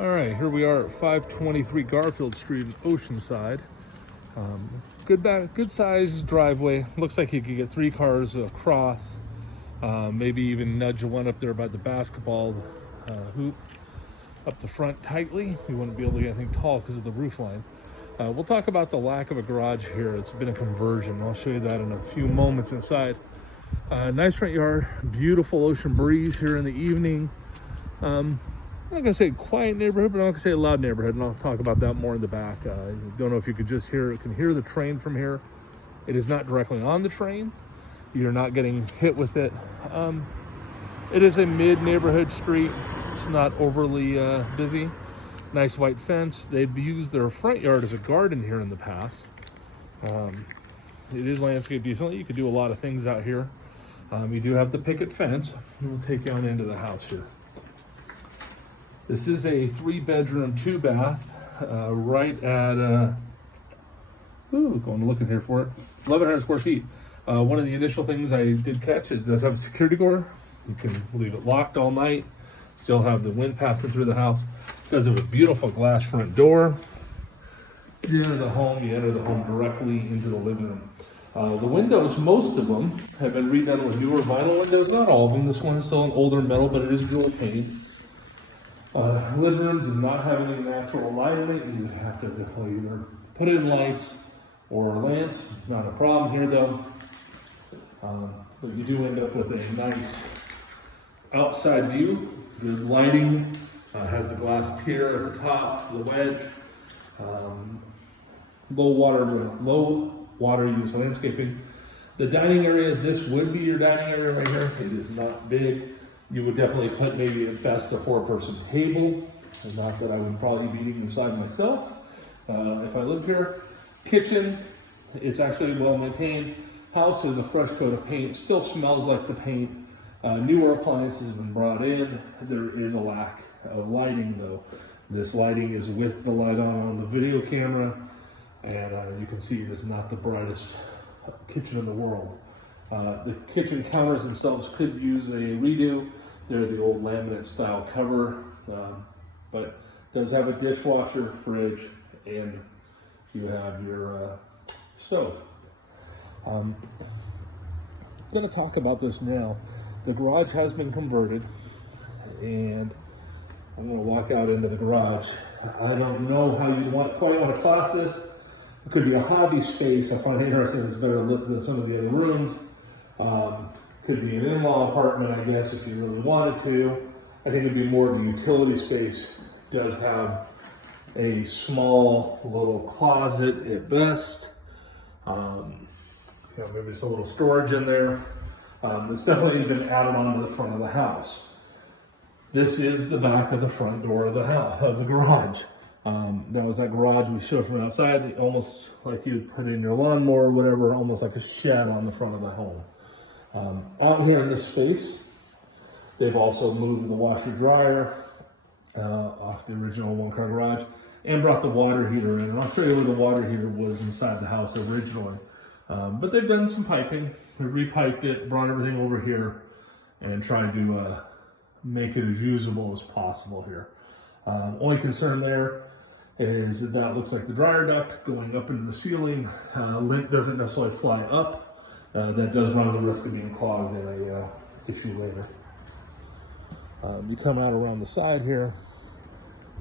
All right, here we are at 523 Garfield Street in Oceanside. Good size driveway. Looks like you could get 3 cars across. Maybe even nudge one up there by the basketball hoop up the front tightly. You wouldn't be able to get anything tall because of the roof line. We'll talk about the lack of a garage here. It's been a conversion. I'll show you that in a few moments inside. Nice front yard, beautiful ocean breeze here in the evening. I'm not gonna say quiet neighborhood, but I'm gonna say a loud neighborhood, and I'll talk about that more in the back. Don't know if you could just can hear the train from here. It is not directly on the train. You're not getting hit with it. It is a mid-neighborhood street. It's not overly busy. Nice white fence. They've used their front yard as a garden here in the past. It is landscaped decently. You could do a lot of things out here. You do have the picket fence. We'll take you on into the house here. This is a 3-bedroom, 2-bath, right at, going looking here for it, 1,100 square feet. One of the initial things I did catch, it does have a security door. You can leave it locked all night, still have the wind passing through the house. Because of a beautiful glass front door. You enter the home directly into the living room. The windows, most of them, have been redone with newer vinyl windows. Not all of them. This one is still an older metal, but it is dual painted. Living room does not have any natural light in it. You would have to definitely either put in lights or lamps. Not a problem here though. But you do end up with a nice outside view. Good lighting. Has the glass tier at the top, the wedge. Low water use landscaping. The dining area, this would be your dining area right here. It is not big. You would definitely put maybe at best a 4-person table. Not that I would probably be eating inside myself if I lived here. Kitchen, it's actually well maintained. House has a fresh coat of paint. Still smells like the paint. Newer appliances have been brought in. There is a lack of lighting though. This lighting is with the light on the video camera, and you can see it is not the brightest kitchen in the world. The kitchen counters themselves could use a redo. They're the old laminate style cover, but does have a dishwasher, fridge, and you have your stove. I'm going to talk about this now. The garage has been converted, and I'm going to walk out into the garage. I don't know how you quite want to class this. It could be a hobby space. I find it interesting. It's better lit than some of the other rooms. Could be an in-law apartment, I guess, if you really wanted to. I think it'd be more of a utility space. It does have a small little closet at best. Maybe just a little storage in there. It's definitely been added onto the front of the house. This is the back of the front door of the house, of the garage. That was that garage we showed from outside, almost like you'd put in your lawnmower or whatever, almost like a shed on the front of the home. Out here in this space, they've also moved the washer dryer off the original 1-car garage and brought the water heater in. And I'll show you where the water heater was inside the house originally. But they've done some piping. They repiped it, brought everything over here, and tried to make it as usable as possible here. Only concern there is that looks like the dryer duct going up into the ceiling. Lint doesn't necessarily fly up. That does run the risk of being clogged in a issue later. You come out around the side here.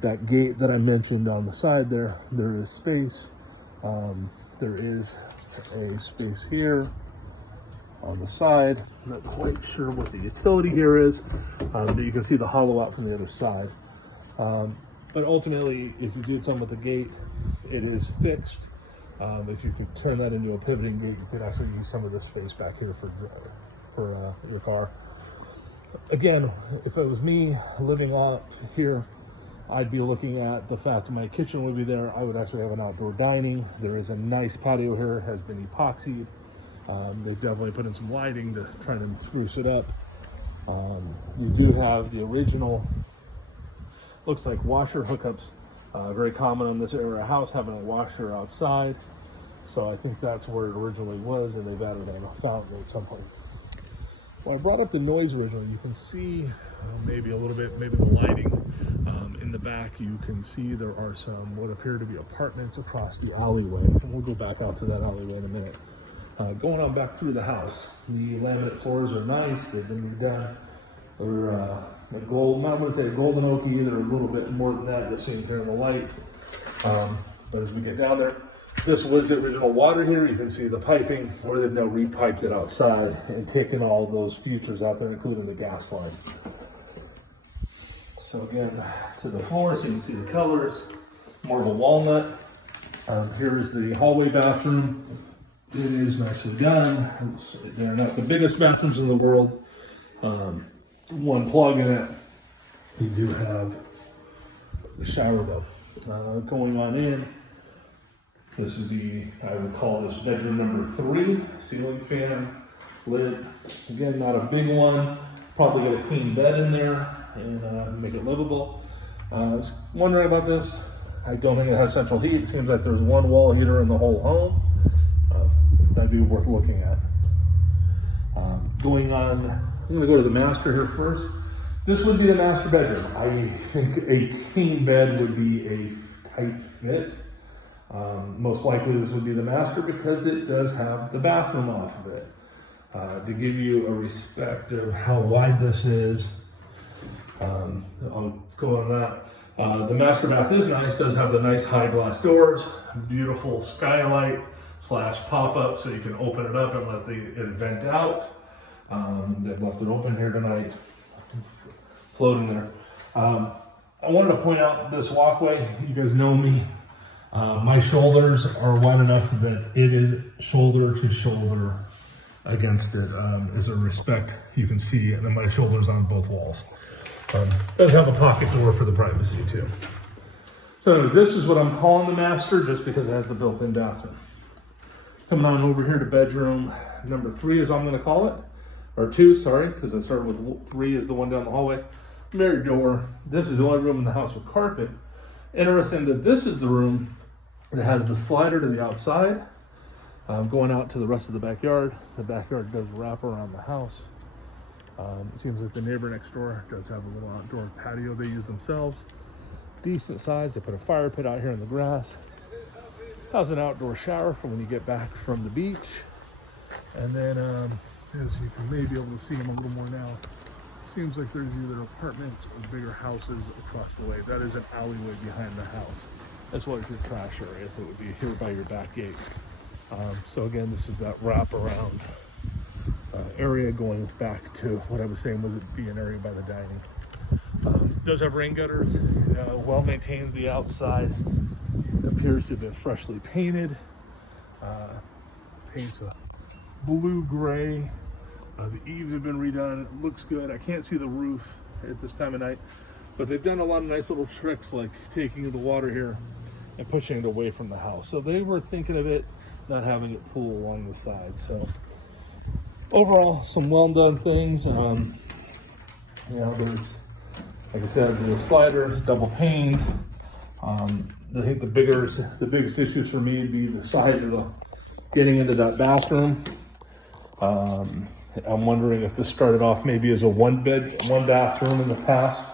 That gate that I mentioned on the side there is space. There is a space here on the side. I'm not quite sure what the utility here is, but you can see the hollow out from the other side. But ultimately, if you did something with the gate, it is fixed. If you could turn that into a pivoting gate, you could actually use some of this space back here for your car. Again, if it was me living out here, I'd be looking at the fact that my kitchen would be there. I would actually have an outdoor dining. There is a nice patio here, has been epoxied. They've definitely put in some lighting to try to spruce it up. You do have the original, looks like washer hookups. Very common in this area of house, having a washer outside. So I think that's where it originally was, and they've added a fountain at some point. Well, I brought up the noise originally. You can see maybe a little bit, maybe the lighting in the back, you can see there are some what appear to be apartments across the alleyway. And we'll go back out to that alleyway in a minute. Going on back through the house, the laminate floors are nice. They've been redone. They're a gold, not going to say golden oaky, they're a little bit more than that. You'll see them here in the light. But as we get down there, this was the original water here. You can see the piping, where they've now repiped it outside and taken all those features out there, including the gas line. So again, to the floor, so you can see the colors, more of a walnut. Here's the hallway bathroom. It is nicely done. They're not the biggest bathrooms in the world. One plug in it. You do have the shower though. Going on in, this is I would call this bedroom number 3, ceiling fan, lit. Again, not a big one. Probably get a queen bed in there and make it livable. I was wondering about this. I don't think it has central heat. It seems like there's one wall heater in the whole home. That'd be worth looking at. Going on, I'm gonna go to the master here first. This would be the master bedroom. I think a king bed would be a tight fit. Most likely this would be the master because it does have the bathroom off of it. To give you a respect of how wide this is, I'll go on that. The master bath is nice, does have the nice high glass doors, beautiful skylight / pop-up so you can open it up and let it vent out. They've left it open here tonight, floating there. I wanted to point out this walkway. You guys know me. My shoulders are wide enough that it is shoulder to shoulder against it. As a respect, you can see my shoulders on both walls. Does have a pocket door for the privacy too. So this is what I'm calling the master just because it has the built-in bathroom. Coming on over here to bedroom number 3 is I'm going to call it. Or 2, sorry, because I started with 3 is the one down the hallway. Mirrored door. This is the only room in the house with carpet. Interesting that this is the room that has the slider to the outside. Going out to the rest of the backyard. The backyard does wrap around the house. It seems like the neighbor next door does have a little outdoor patio they use themselves. Decent size. They put a fire pit out here in the grass. Has an outdoor shower for when you get back from the beach. And then, as you can maybe be able to see them a little more now, seems like there's either apartments or bigger houses across the way. That is an alleyway behind the house, as well as your trash area that would be here by your back gate. So again, this is that wraparound area going back to what I was saying was it be an area by the dining. Does have rain gutters, well maintained the outside. Appears to have been freshly painted. Paint's a blue-gray. The eaves have been redone. It looks good. I can't see the roof at this time of night, but they've done a lot of nice little tricks like taking the water here and pushing it away from the house. So they were thinking of it, not having it pool along the side. So overall, some well done things. There's, like I said, the sliders, double pane. I think the biggest issues for me would be the size of getting into that bathroom. I'm wondering if this started off maybe as a one bathroom in the past,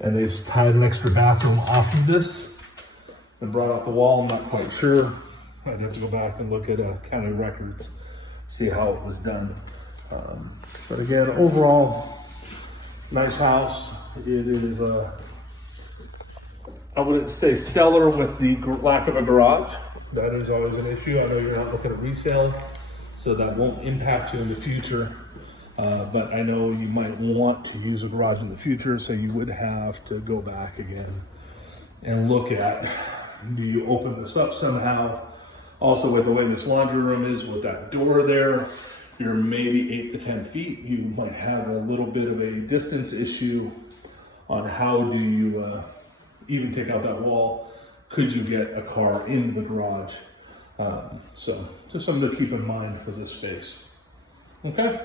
and they just tied an extra bathroom off of this and brought out the wall. I'm not quite sure. I'd have to go back and look at county records, see how it was done. But again, overall, nice house. It is I wouldn't say stellar with the lack of a garage. That is always an issue. I know you're not looking at resale, so that won't impact you in the future. But I know you might want to use a garage in the future, so you would have to go back again and look at, do you open this up somehow? Also, with the way this laundry room is with that door there, you're maybe 8 to 10 feet. You might have a little bit of a distance issue on how do you even take out that wall. Could you get a car in the garage? So just something to keep in mind for this space. Okay.